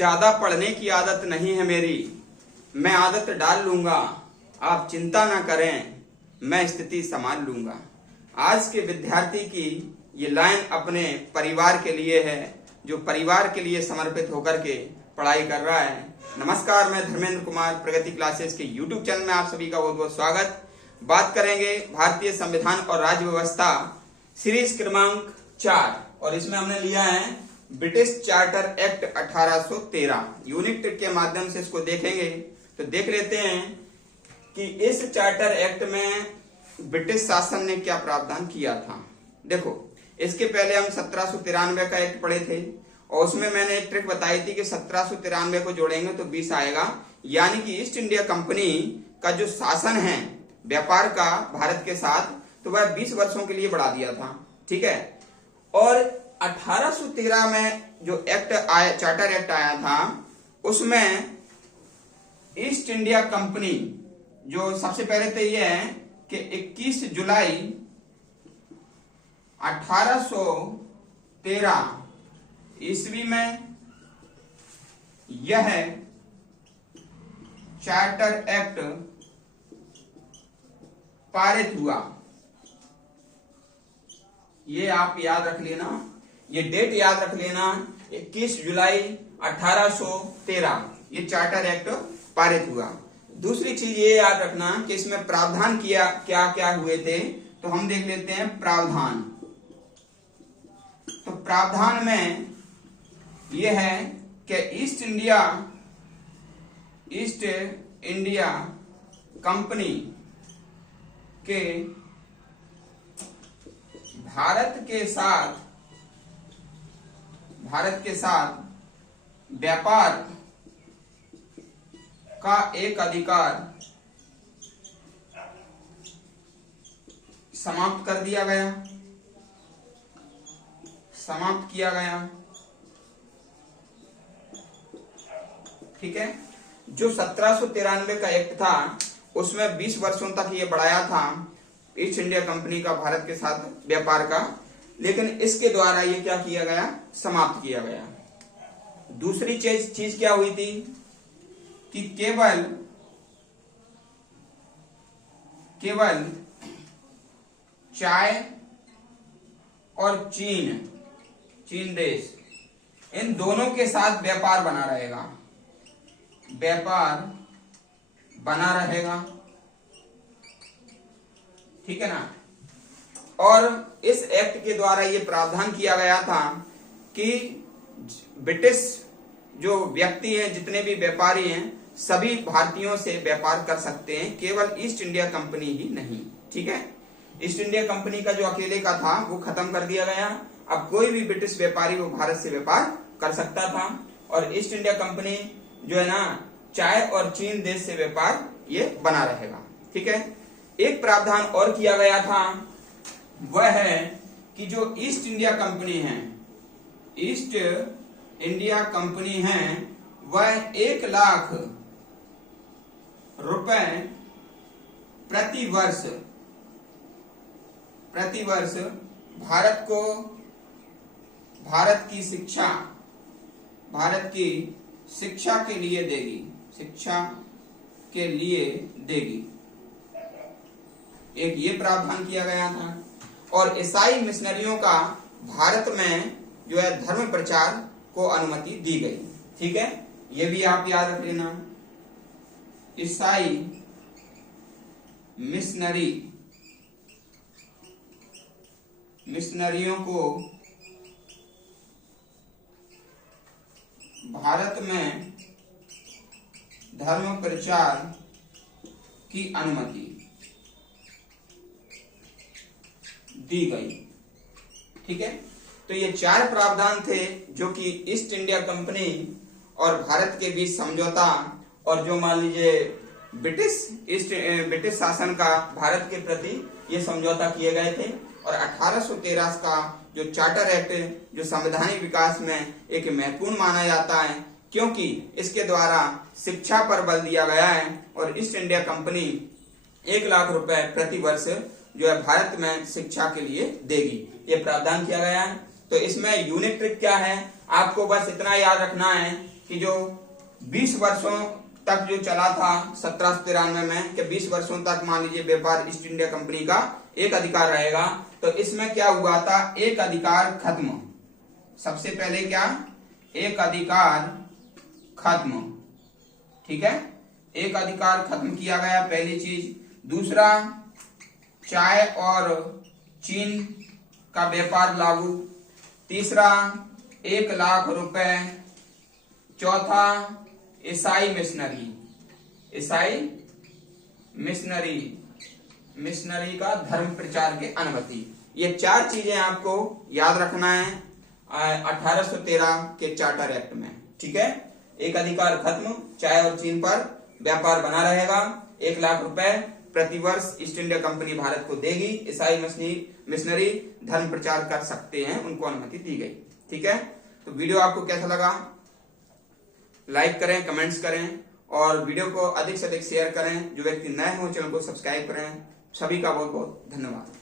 ज्यादा पढ़ने की आदत नहीं है मेरी, मैं आदत डाल लूंगा, आप चिंता ना करें, मैं स्थिति संभाल लूंगा। आज के विद्यार्थी की ये लाइन अपने परिवार के लिए है, जो परिवार के लिए समर्पित होकर के पढ़ाई कर रहा है। नमस्कार, मैं धर्मेंद्र कुमार, प्रगति क्लासेस के YouTube चैनल में आप सभी का बहुत बहुत स्वागत। बात करेंगे भारतीय संविधान और राज्य व्यवस्था सीरीज क्रमांक 4 और इसमें हमने लिया है ब्रिटिश चार्टर एक्ट 1813। यूनिट के माध्यम से इसको देखेंगे तो देख लेते हैं कि इस चार्टर एक्ट में ब्रिटिश शासन ने क्या प्रावधान किया था। देखो, इसके पहले हम 1793 का एक्ट पढ़े थे और उसमें मैंने एक ट्रिक बताई थी कि 1793 को जोड़ेंगे तो 20 आएगा, यानी कि ईस्ट इंडिया कंपनी का जो शासन है व्यापार का भारत के साथ, तो वह 20 वर्षों के लिए बढ़ा दिया था। ठीक है। और 1813 में जो एक्ट आया, चार्टर एक्ट आया था, उसमें ईस्ट इंडिया कंपनी जो सबसे पहले तो यह है कि 21 जुलाई 1813 ईस्वी में यह चार्टर एक्ट पारित हुआ। ये आप याद रख लेना, ये डेट याद रख लेना, 21 जुलाई 1813 ये चार्टर एक्ट पारित हुआ। दूसरी चीज ये याद रखना कि इसमें प्रावधान क्या क्या हुए थे, तो हम देख लेते हैं प्रावधान। तो प्रावधान में यह है कि ईस्ट इंडिया कंपनी के भारत के साथ व्यापार का एक अधिकार समाप्त कर दिया गया, समाप्त किया गया। ठीक है। जो 1793 का एक्ट था उसमें 20 वर्षों तक ये बढ़ाया था ईस्ट इंडिया कंपनी का भारत के साथ व्यापार का, लेकिन इसके द्वारा ये क्या किया गया, समाप्त किया गया। दूसरी चीज क्या हुई थी कि केवल चाय और चीन देश, इन दोनों के साथ व्यापार बना रहेगा, ठीक है ना। और इस एक्ट के द्वारा ये प्रावधान किया गया था कि ब्रिटिश जो व्यक्ति हैं, जितने भी व्यापारी हैं, सभी भारतीयों से व्यापार कर सकते हैं, केवल ईस्ट इंडिया कंपनी ही नहीं। ठीक है। ईस्ट इंडिया कंपनी का जो अकेले का था वो खत्म कर दिया गया। अब कोई भी ब्रिटिश व्यापारी वो भारत से व्यापार कर सकता था, और ईस्ट इंडिया कंपनी जो है ना, चाय और चीन देश से व्यापार ये बना रहेगा। ठीक है। एक प्रावधान और किया गया था, वह है कि जो ईस्ट इंडिया कंपनी है वह 1 लाख रुपए प्रति वर्ष भारत की शिक्षा के लिए देगी। एक ये प्रावधान किया गया था। और ईसाई मिशनरियों का भारत में जो है धर्म प्रचार को अनुमति दी गई। ठीक है। ये भी आप याद रख लेना। ईसाई मिशनरियों को भारत में धर्म प्रचार की अनुमति दी गई। ठीक है। तो ये 4 प्रावधान थे जो कि ईस्ट इंडिया कंपनी और भारत के बीच समझौता, और जो मान लीजिए ब्रिटिश शासन का भारत के प्रति ये समझौता किए गए थे। और 1813 का जो चार्टर एक्ट, जो संवैधानिक विकास में एक महत्वपूर्ण माना जाता है, क्योंकि इसके द्वारा शिक्षा पर बल दिया गया है, और ईस्ट इंडिया कंपनी 1 लाख रुपए प्रति वर्ष जो है भारत में शिक्षा के लिए देगी, ये प्रावधान किया गया है। तो इसमें यूनिट ट्रिक क्या है, आपको बस इतना याद रखना है कि जो 20 वर्षों तक जो चला था 1793 में, कि 20 वर्षों तक मान लीजिए व्यापार ईस्ट इंडिया कंपनी का एक अधिकार रहेगा, तो इसमें क्या हुआ था, एक अधिकार खत्म। सबसे पहले क्या, एक अधिकार खत्म, ठीक है, एक अधिकार खत्म किया गया, पहली चीज। दूसरा, चाय और चीन का व्यापार लागू। तीसरा, 1 लाख रुपए। चौथा, ईसाई मिशनरी का धर्म प्रचार की अनुमति। ये 4 चीजें आपको याद रखना है 1813 के चार्टर एक्ट में, ठीक है। एक अधिकार खत्म, चाय और चीन पर व्यापार बना रहेगा, 1 लाख रुपए प्रतिवर्ष ईस्ट इंडिया कंपनी भारत को देगी, ईसाई मिशनरी धर्म प्रचार कर सकते हैं, उनको अनुमति दी गई, ठीक है। तो वीडियो आपको कैसा लगा, लाइक करें, कमेंट्स करें और वीडियो को अधिक से अधिक शेयर करें। जो व्यक्ति नए हो चैनल को सब्सक्राइब करें। सभी का बहुत बहुत धन्यवाद।